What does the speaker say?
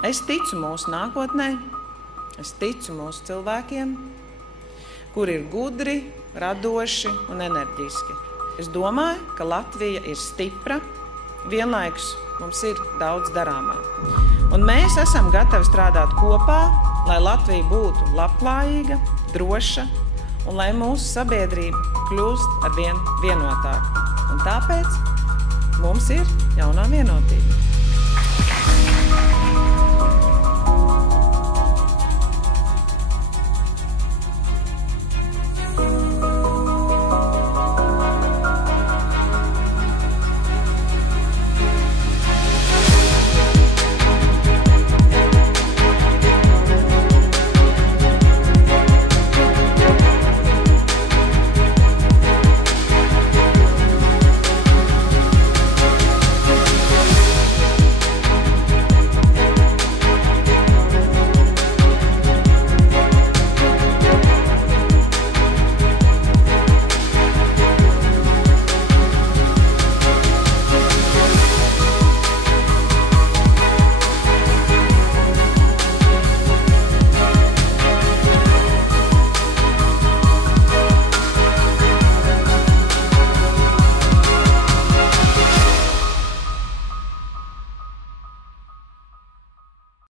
Es ticu mūsu nākotnē, es ticu mūsu cilvēkiem, kuri ir gudri, radoši un enerģiski. Es domāju, ka Latvija ir stipra, vienlaikus mums ir daudz darāmā. Un mēs esam gatavi strādāt kopā, lai Latvija būtu labklājīga, droša un lai mūsu sabiedrība kļūst arvien vienotāka. Un tāpēc mums ir jaunā vienotība.